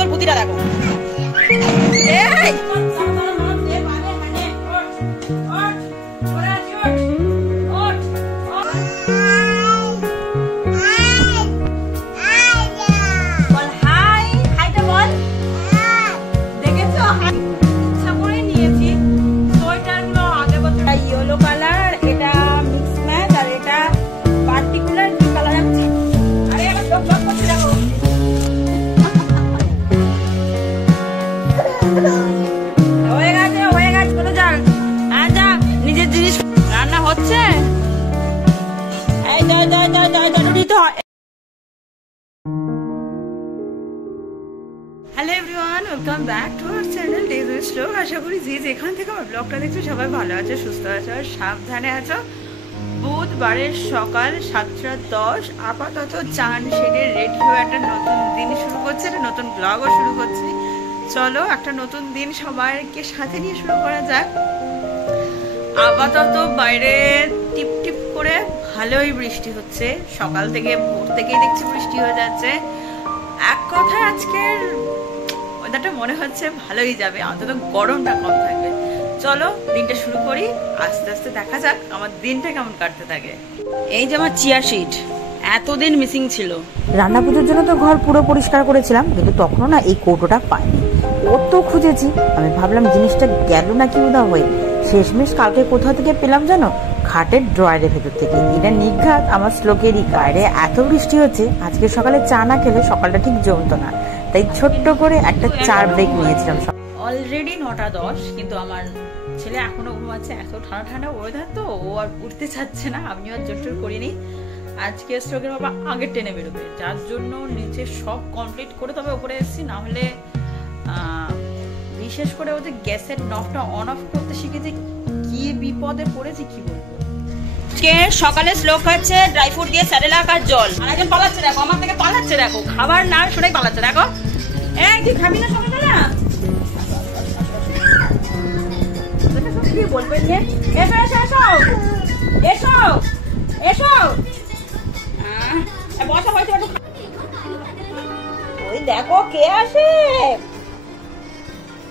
তোর বুদ্ধিটা দেখো। Hello everyone, welcome back to our channel days with শ্লোক। আশা করি যে যেখান থেকে আমার ব্লগটা দেখছো সবাই ভালো আছে, সুস্থ আছো আর সাবধানে আছো। বুধবারের সকাল 7:10 আপাতত চান সেরে রেডি হয়ে একটা নতুন দিন শুরু করছে, একটা নতুন ব্লগও শুরু করছি। চলো একটা নতুন দিন সবাইকে সাথে নিয়ে শুরু করা যাক। আপাতত বাইরে টিপ টিপ করে ভালোই বৃষ্টি হচ্ছে, সকাল থেকে ভোর থেকেই দেখছি বৃষ্টি হয়ে যাচ্ছে। এক কথায় আজকের ওয়েদারটা মনে হচ্ছে ভালোই যাবে, অন্তত গরমটা কম থাকবে। চলো দিনটা শুরু করি, আস্তে আস্তে দেখা যাক আমার দিনটা কেমন কাটতে থাকে। এই যে আমার চিয়া সিড এতদিন মিসিং ছিল। রান্না পুজোর জন্য তো ঘর পুরো পরিষ্কার করেছিলাম, কিন্তু তখনও না এই কৌটোটা পাইনি। কত খুঁজেছি, আমি ভাবলাম জিনিসটা গেল না কি উদা হয়ে। শেষমেশ কালকে কোথাও থেকে পেলাম জানো, খাটের ড্রয়ারের ভেতর থেকে। এটা নিঘাত আমার শ্লোকেরই। বাইরে এত বৃষ্টি হচ্ছে, আজকে সকালে চা না খেলে সকালটা ঠিক জমতো না, তাই ছোট্ট করে একটা চার ব্রেক নিয়েছিলাম। অলরেডি 9:10, কিন্তু আমার ছেলে এখনো ঘুমাচ্ছে। এত ঠান্ডা ঠান্ডা ওয়েদার তো, ও আর উঠতে চাচ্ছে না। আমিও আর জোর করিনি। আজকে শ্লোকের বাবা আগের ট্রেনে বেরোবে, যার জন্য নিচে সব কমপ্লিট করে তবে উপরে এসেছি। না হলে বিশেষ করে ওদের গ্যাসের নবটা অন অফ করতে শিখেছে, কি বিপদে পড়েছি কি বলবো। সকালে শ্লোক খাচ্ছে ড্রাই ফ্রুট দিয়ে স্যারেলাক আর জল। আর একজন পালাচ্ছে দেখো, আমার থেকে পালাচ্ছে দেখো, খাবার না শুনেই পালাচ্ছে দেখো। এই তুই খাবি না সকালবেলা? কি বলবেন? এসো এসো এসো এসো এসো, বসা হয়েছে। ওই দেখো কে আসে,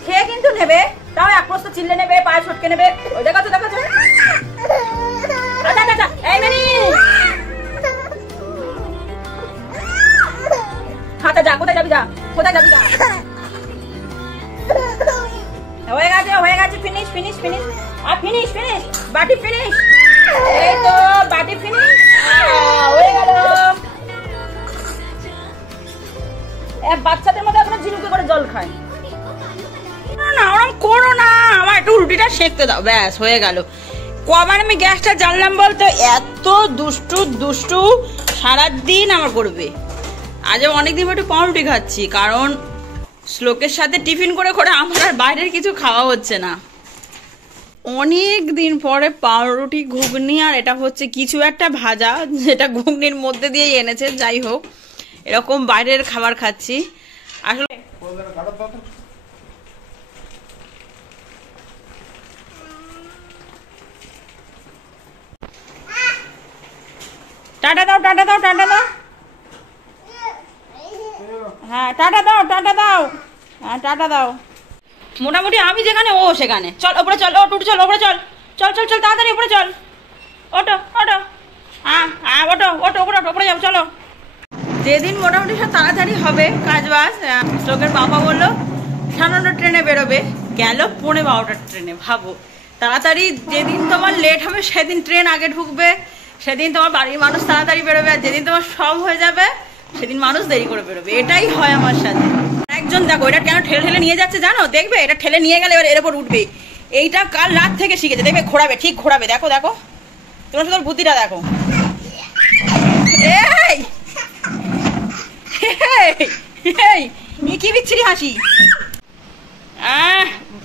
খেয়ে কিন্তু নেবে, তাও এক প্রস্ত চিল্লে নেবে, পায়ে ছটকে নেবে। ওই দেখো তো, দেখো তো। এই মেনি হাতে যা, কোথায় যাবি যা, কোথায় যাবি যা। হয়ে গেছে হয়ে গেছে, ফিনিশ ফিনিশ ফিনিশ আর ফিনিশ ফিনিশ, বাটি ফিনিশ। এই তো বাটি ফিনিশ হয়ে গেল। বাচ্চাদের মধ্যে এখন ঝিনুকে করে জল খায় না, ওরকম করো না। আমার একটু রুটিটা সেঁকতে দাও, ব্যাস হয়ে গেল। কবার আমি গ্যাসটা জ্বাললাম বলতো, এত দুষ্টু দুষ্টু সারাদিন আমার করবে। আজ অনেকদিন একটু পাউরুটি খাচ্ছি, কারণ শ্লোকের সাথে টিফিন করে করে আমার আর বাইরের কিছু খাওয়া হচ্ছে না। অনেক দিন পরে পাউরুটি ঘুগনি, আর এটা হচ্ছে কিছু একটা ভাজা, যেটা ঘুগনির মধ্যে দিয়ে এনেছে। যাই হোক, এরকম বাইরের খাবার খাচ্ছি আসলে। টাটা দাও টাটা দাও টাটা দাও, হ্যাঁ টাটা দাও টাটা দাও, হ্যাঁ টাটা দাও। মোটামুটি আমি যেখানে ও সেখানে। চল ওপরে চল, ও টুটু চল ওপরে চল, চল চল চল তাড়াতাড়ি ওপরে চল। ওটো ওটো, হ্যাঁ হ্যাঁ ওটো ওটো ওপরে ওপরে যাও চলো। যেদিন মোটামুটি সব তাড়াতাড়ি হবে কাজ বাজ, শ্লোকের বাবা বললো 9:30 ট্রেনে বেরোবে, গেল 12:15 ট্রেনে। ভাবো, তাড়াতাড়ি যেদিন তোমার লেট হবে সেদিন ট্রেন আগে ঢুকবে, সেদিন তোমার বাড়ির মানুষ তাড়াতাড়ি বেরোবে, আর যেদিন তোমার সব হয়ে যাবে সেদিন মানুষ দেরি করে বেরোবে। এটাই হয় আমার সাথে। একজন দেখো এটা কেন ঠেলে ঠেলে নিয়ে যাচ্ছে জানো, দেখবে এটা ঠেলে নিয়ে গেলে এবার এর উপর উঠবে। এইটা কাল রাত থেকে শিখেছে, দেখবে ঘোরাবে, ঠিক ঘোরাবে। দেখো দেখো, তোমার শুধু বুদ্ধিটা দেখো। এই কি বিচ্ছিরি হাসি।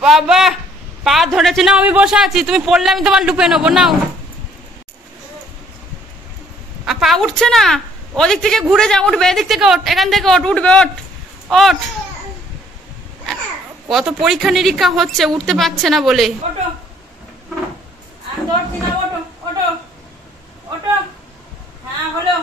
বাবা পা ধরেছে না, আমি বসে আছি, তুমি পড়লে আমি তোমার লুপে নেবো। নাও, আর পা উঠছে না, ওদিক থেকে ঘুরে যা, উঠবে এদিক থেকে, ওঠ এখান থেকে, ওঠ উঠবে, ওঠ ওঠ। কত পরীক্ষা নিরীক্ষা হচ্ছে, উঠতে পারছে না বলে। হ্যাঁ হলো,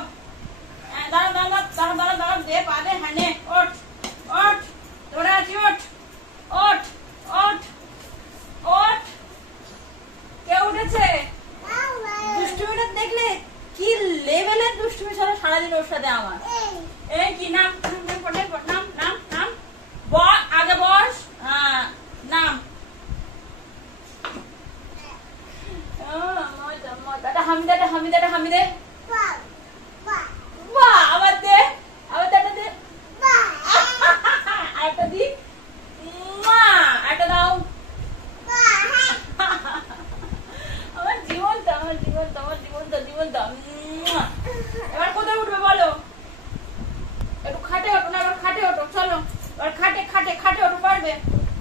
খাটে খাটে খাটে ওঠো, পারবে,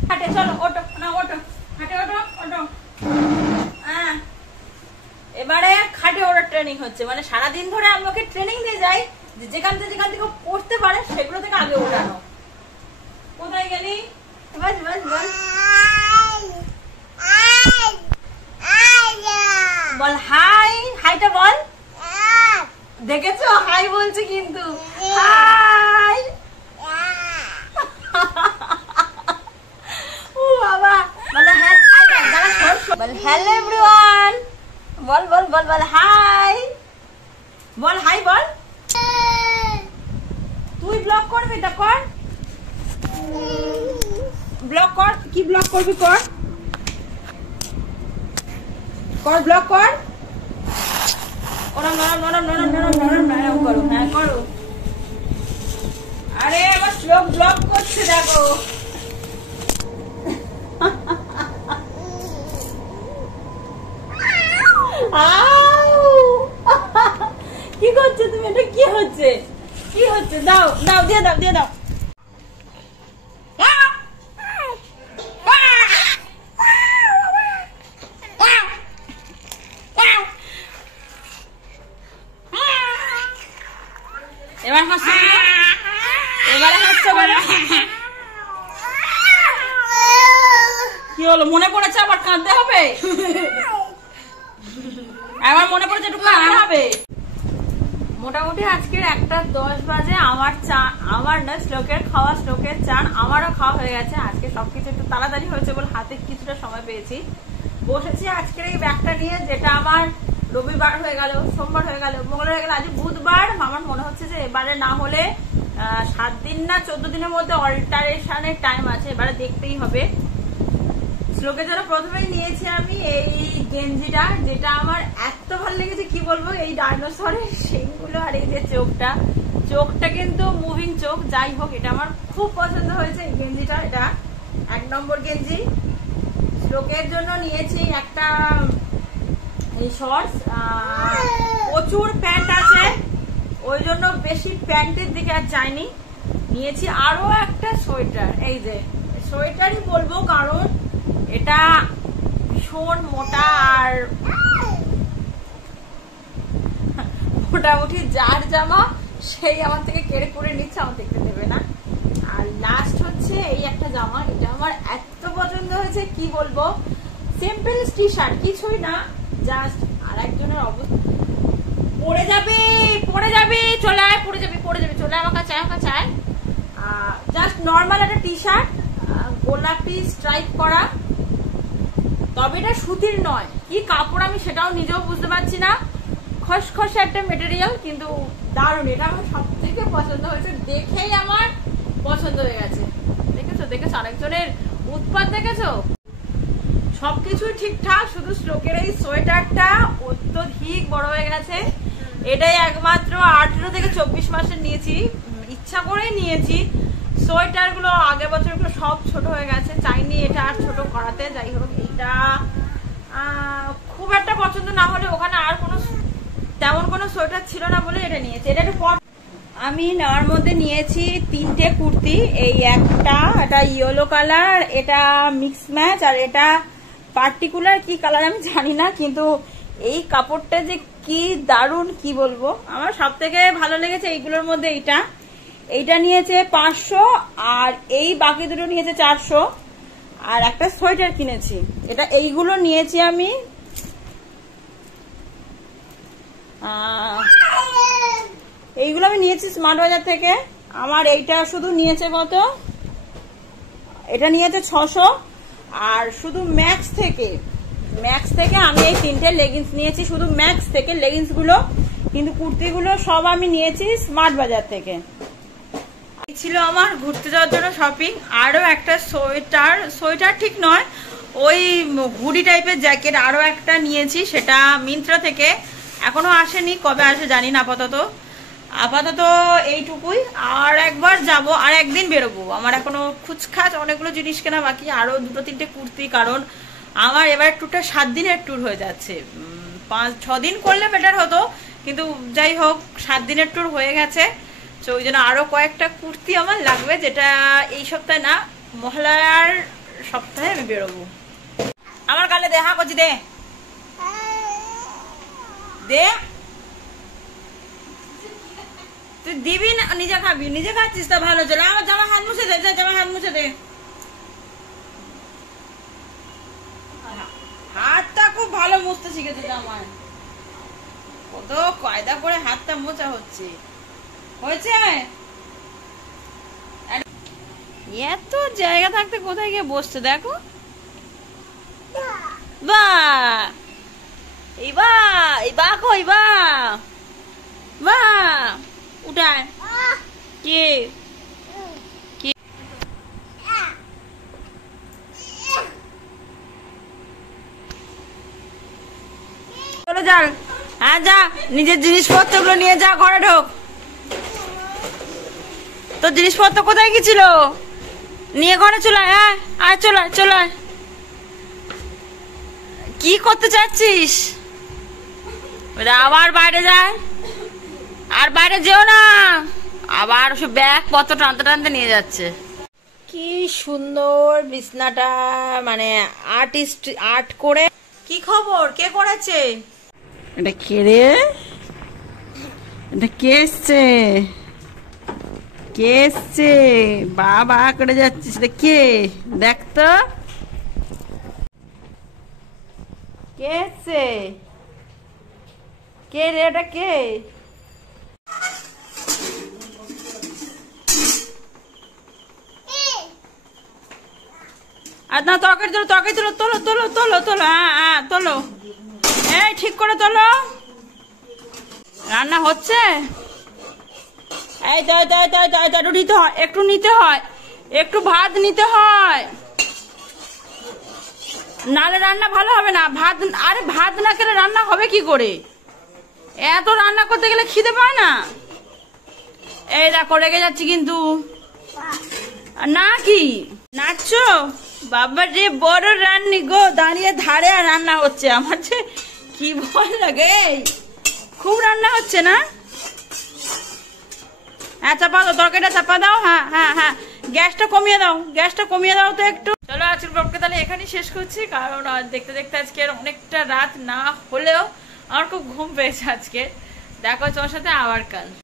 খাটে, চলো ওঠো, না ওঠো, খাটে ওঠো, ওঠো। হ্যাঁ, এবারে খাটে ওঠার ট্রেনিং হচ্ছে, মানে সারাদিন ধরে আমি ওকে ট্রেনিং দিয়ে যাই যেখান থেকে পড়তে পারে সেগুলো থেকে আগে ওঠানো। কোথায় গেলি? বাস বাস বাস, বল হাই, হাইটা বল। দেখেছো হাই বলছে কিন্তু, হাই। ও বাবা, বলে হ্যাঁ, বল হ্যালো এভরিওয়ান, বল বল বল বল হাই, বল হাই বল। তুই ব্লগ করবি তা কর, ব্লগ কর, কি ব্লগ করবি কর, কর ব্লগ কর, ওরম নরম নরম নরম নরম নরম নরম করো, হ্যাঁ করো। আরে আমার শ্লোক ব্লগ করছে দেখো। কি করছে তুমি? এটা কি হচ্ছে, কি হচ্ছে? দাও দাও, দিয়ে দাও, দিয়ে দাও। এবার হাসছো, এবারে হাসছো বলো। কি হলো, মনে পড়েছে আবার কাঁদতে হবে? এবার মনে পড়েছে একটু কাঁদতে হবে। মোটামুটি আজকের 1:10 বাজে। আমার না শ্লোকের খাওয়া, শ্লোকের চান, আমারও খাওয়া হয়ে গেছে। আজকে সবকিছু একটু তাড়াতাড়ি হয়েছে বলে হাতে কিছুটা সময় পেয়েছি। বসেছি আজকের এই ব্যাগটা নিয়ে, যেটা আমার রবিবার হয়ে গেল, সোমবার হয়ে গেল, মঙ্গলবার হয়ে গেল, আজ বুধবার। আমার মনে হচ্ছে যে এবারে না হলে 7 দিন না 14 দিনের মধ্যে অল্টারেশনের টাইম আছে, এবারে দেখতেই হবে। শ্লোকের জন্য প্রথমেই নিয়েছি আমি এই গেঞ্জিটা, যেটা আমার এত ভালো লেগেছে কি বলবো। এই ডাইনোসরের শিংগুলো আর এই যে চোখটা কিন্তু মুভিং চোখ। যাই হোক, এটা আমার খুব পছন্দ হয়েছে এই গেঞ্জিটা, এটা 1 নম্বর গেঞ্জি। শ্লোকের জন্য নিয়েছি একটা শর্টস, প্রচুর প্যান্ট আছে, ওই জন্য বেশি প্যান্টের দিকে আর যাইনি। নিয়েছি আরো একটা সোয়েটার, এই যে সোয়েটারই বলবো, কারণ এটা ভীষণ মোটা আর মোটামুটি যার জামা সেই আমার থেকে কেড়ে করে নিচ্ছে, আমার দেখতে দেবে না। আর লাস্ট হচ্ছে এই একটা জামা, এটা আমার এত পছন্দ হয়েছে কি বলবো। সিম্পল টি শার্ট, কিছুই না, জাস্ট আর একজনের অবস্থা পড়ে যাবে, পড়ে যাবে, চলে আয়, পড়ে যাবে, পড়ে যাবে, চলে আমার কাছে, আমার কাছে। জাস্ট নর্মাল একটা টি শার্ট, গোলাপি স্ট্রাইপ করা, তবে এটা সুতির নয়, কি কাপড় আমি সেটাও নিজেও বুঝতে পারছি না। খসখসে একটা মেটেরিয়াল, কিন্তু দারুণ। এটা আমার সব থেকে পছন্দ হয়েছে, দেখেই আমার পছন্দ হয়ে গেছে। দেখেছো দেখেছো আরেকজনের উৎপাত, দেখেছো? সবকিছুই ঠিকঠাক, শুধু শ্লোকের এই সোয়েটারটা অত্যধিক বড় হয়ে গেছে। এটাই একমাত্র 18 থেকে 24 মাসের নিয়েছি, ইচ্ছা করেই নিয়েছি। সোয়েটার গুলো আগের বছরগুলো সব ছোট হয়ে গেছে, চাইনি এটা আর ছোট করাতে। যাই হোক, এটা খুব একটা পছন্দ না হলে ওখানে আর কোনো তেমন কোনো সোয়েটার ছিল না বলে এটা নিয়েছি। এটা একটু আমি নেওয়ার মধ্যে নিয়েছি 3টে কুর্তি। এই একটা, এটা ইয়েলো কালার, এটা মিক্স ম্যাচ, আর এটা পার্টিকুলার কি কালার আমি জানি না, কিন্তু এই কাপড়টা যে কি দারুণ কি বলবো। আমার সব থেকে ভালো লেগেছে এইগুলোর মধ্যে এইটা নিয়েছে 500, আর এই বাকি দুটো নিয়েছে 400। আর একটা সোয়েটার কিনেছি, এটা এইগুলো নিয়েছি আমি এইগুলো আমি নিয়েছি স্মার্ট বাজার থেকে। আমার এইটা শুধু নিয়েছে কত, এটা নিয়েছে 600। আর শুধু ম্যাক্স থেকে আমি এই 3টে লেগিংস নিয়েছি, শুধু ম্যাক্স থেকে লেগিংস গুলো, কিন্তু কুর্তিগুলো সব আমি নিয়েছি স্মার্ট বাজার থেকে। এই ছিল আমার ঘুরতে যাওয়ার জন্য শপিং। আরো একটা সোয়েটার ঠিক নয়, ওই হুডি টাইপের জ্যাকেট আরো একটা নিয়েছি, সেটা মিন্ত্রা থেকে। এখনো আসেনি, কবে আসে জানি না। আপাতত এইটুকুই। আর একবার যাব, আর একদিন বেরোবো। আমার এখনো খুচখাচ অনেকগুলো জিনিস কেনা বাকি, আরো 2-3টে কুর্তি, কারণ আমার এবার ট্যুরটা 7 দিনের ট্যুর হয়ে যাচ্ছে। 5-6 দিন করলে বেটার হতো, কিন্তু যাই হোক 7 দিনের ট্যুর হয়ে গেছে। তো ওই জন্য আরো কয়েকটা কুর্তি আমার লাগবে, যেটা এই সপ্তাহে না, মহালয়ার সপ্তাহে আমি বেরোবো। আমার গালে দে, হ্যাঁ করছি, দে দে। তুই দিবি না, নিজে খাবি, নিজে খাচ্ছিস তা ভালো। চলে আমার জামা হাত মুছে দে, জামা হাত মুছে দে। হাতটা খুব ভালো মুছতে শিখেছে জামায়, কত কায়দা করে হাতটা মোছা হচ্ছে। হয়েছে এত জায়গা থাকতে কোথায় গিয়ে বসছে দেখো। বা উঠায় কে চলে যান। হ্যাঁ যা, নিজের জিনিসপত্র গুলো নিয়ে যা, ঘরে ঢোক। তোর জিনিসপত্র কোথায় গেছিল? নিয়ে ঘরে চলে আয়। হ্যাঁ আর চলে কি করতে চাচ্ছিস? আবার বাইরে যায়, আর বাইরে যেও না, আবার সব ব্যাগ পত্র টানতে টানতে নিয়ে যাচ্ছে। কি সুন্দর বিছনাটা, মানে আর্ট করে। কি খবর, কে করেছে এটা? কে রে এটা? কে এসছে? বাবা করে যাচ্ছিস রে? কে? দেখ তো কে এসছে? কে রে এটা? কে? আর না, তরকারি তোলো, তোলো। হ্যাঁ তোলো, এই ঠিক করে তোলো। রান্না হচ্ছে। এই একটু নিতে হয়, একটু ভাত নিতে হয়, নালে রান্না ভালো হবে না। আরে ভাত না খেলে রান্না হবে কি করে? এত রান্না করতে গেলে খিদে পায় না। এই দেখো রেগে যাচ্ছি কিন্তু। না কি নাচছো? বাবা রে, বড় রান্নি গো, দাঁড়িয়ে ধারে আর রান্না হচ্ছে। আমার যে কি ভয় লাগে। খুব রান্না হচ্ছে না? হ্যাঁ চাপা দাও, তরকারিটা চাপা দাও। হ্যাঁ গ্যাসটা কমিয়ে দাও তো একটু। চলো আজকের ব্লগটা তাহলে এখানেই শেষ করছি, কারণ দেখতে দেখতে আজকে অনেকটা রাত না হলেও আমার খুব ঘুম পেয়েছে আজকে। দেখা হচ্ছে তোমার সাথে আবার কাল।